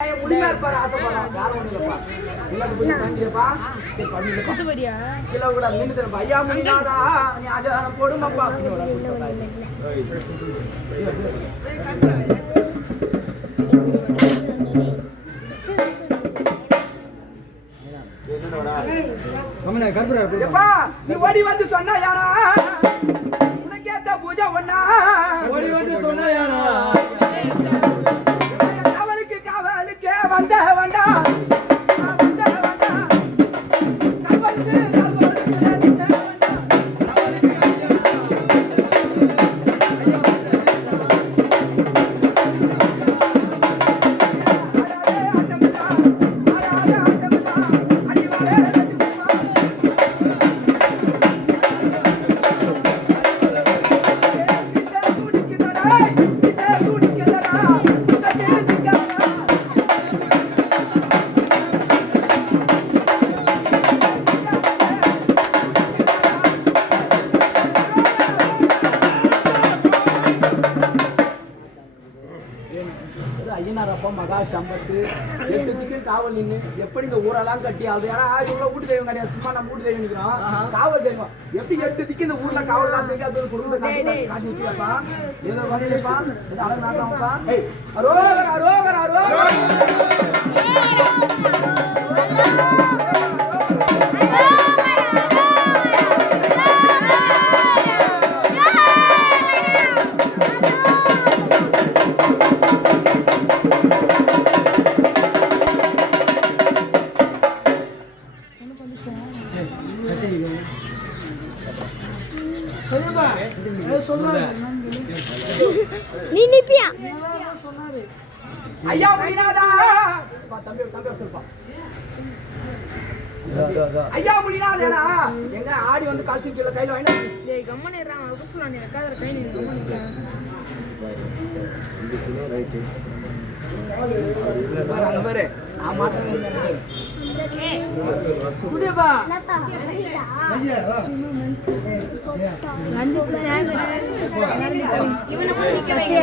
நீ ஓடி வந்து சொன்னா யாரா உனக்கேத்த பூஜை ஒண்ணா ஓடி வந்து சொன்னா யாரா அவனுக்கு காவலுக்கே வந்த வந்தா மகா சம்பத்து 8 திக்கு காவல் நின்று எப்படி இந்த ஊரெல்லாம் கட்டி அது ஏன்னா இவ்வளவு கூட்டு தெய்வம் கிடையாது சும்மா நம்ம கூட்டு தெய்வம் நிற்கிறோம் காவல் தெய்வம் எப்படி 8 திக்கு இந்த ஊர்ல காவல் தான் தெரியும் அது ஒரு குடும்பத்தை காட்டி நிற்கிறப்பா ஏதோ வழியிலப்பா இது அழகு நாட்டாமப்பா அரோகர் அரோகர் அரோகர் நீ நிப்பியா ஐயா முடியாதா தம்பி தம்பி சொல்லுப்பா ஐயா முடியாதேனா எங்க ஆடி வந்து காசு கிலோ கையில வாங்கினா டேய் கம்மனே இருடா அவ சொல்றானே காதற கை நீ கம்மனே ரைட் பாரு பாரு ஆ மாட்டேன் குடிபா வந்து சாங்க இவன குடிக்க வைங்க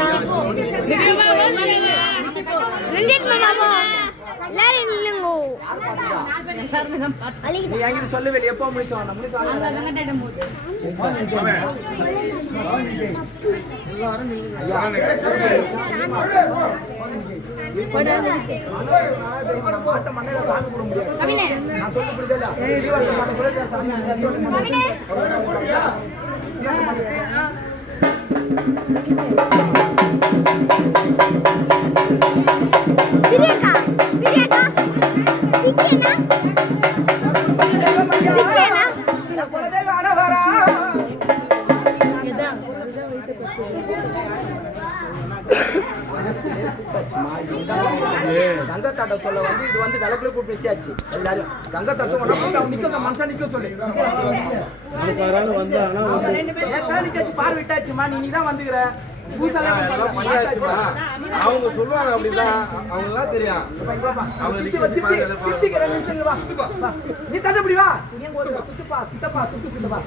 ரஞ்சித் மாமா எல்லாரும் நில்லுங்க நீ என்கிட்ட சொல்லவே இல்லை எப்போ முடிச்சோம் மாட்ட மண்ணையில சாமி போட முடியாது நான் சொல்ல புரியுதா பிரியக்கா பிரியக்கா பிக்கேனா பிக்கேனா குலதெய்வ அனவரா கங்கத்தாட்ட சொல்ல வந்து இது வந்து விளக்குல கூப்பிட்டு நிக்காச்சு எல்லாரும் கங்கத்தாட்டம் அவன் நிக்க மனசா நிக்க சொல்லு நிக்காச்சு பார் விட்டாச்சுமா நீ தான் வந்துக்கிற அவங்க சொல்லுவாங்க அப்படிதான் அவங்க எல்லாம் தெரியும் நீ தண்டபடி வா சுத்துப்பா சித்தப்பா சுத்து சித்தப்பா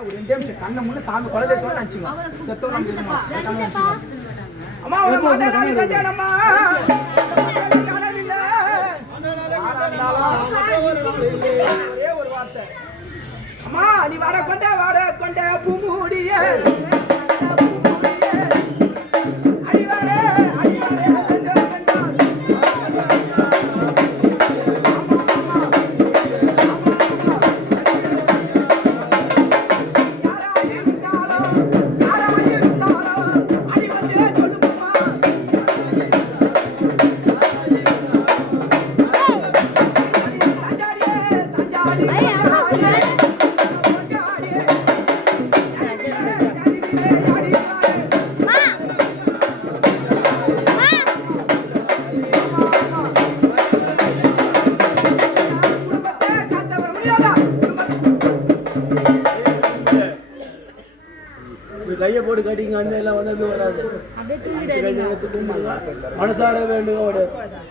ஒரு 2 நிமிஷம் கண்ண முன்ன சாமி குலதெய்வம் நினைச்சுங்க செத்தோம் அம்மா ஒரு மாட்டை கட்டியானம்மா ஒரே ஒரு வார்த்தை அம்மா நீ வர கொண்ட பூமுடிய கையை போட்டு கட்டிங்க அந்த எல்லாம் வந்து வராது. அப்படியே தூங்கிடாதீங்க. மனசார வேண்டுங்க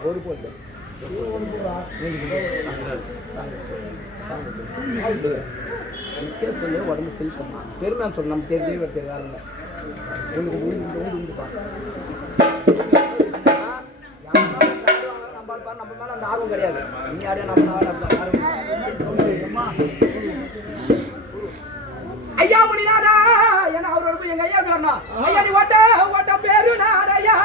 ஒரு போட்டு சொல்லு உடம்பு செலுத்தமா பெருநாள் சொல்ல நம்ம தெரிஞ்சே வேற இல்லை உனக்கு நம்ம மேல அந்த ஆர்வம் கிடையாது. நீ யாரையும் நம்ம ஐயா முடியாதா ஏன்னா அவரோட போய் எங்க ஐயா வரணும். ஐயா நீ ஓட்ட ஓட்ட பேரு நாரையா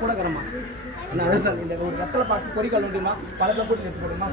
கூட கரமா நான் சார் ஒரு ரத்தலை பார்த்து பொறிக்கால் முடியுமா பழத்தை போட்டு எடுத்து போடுமா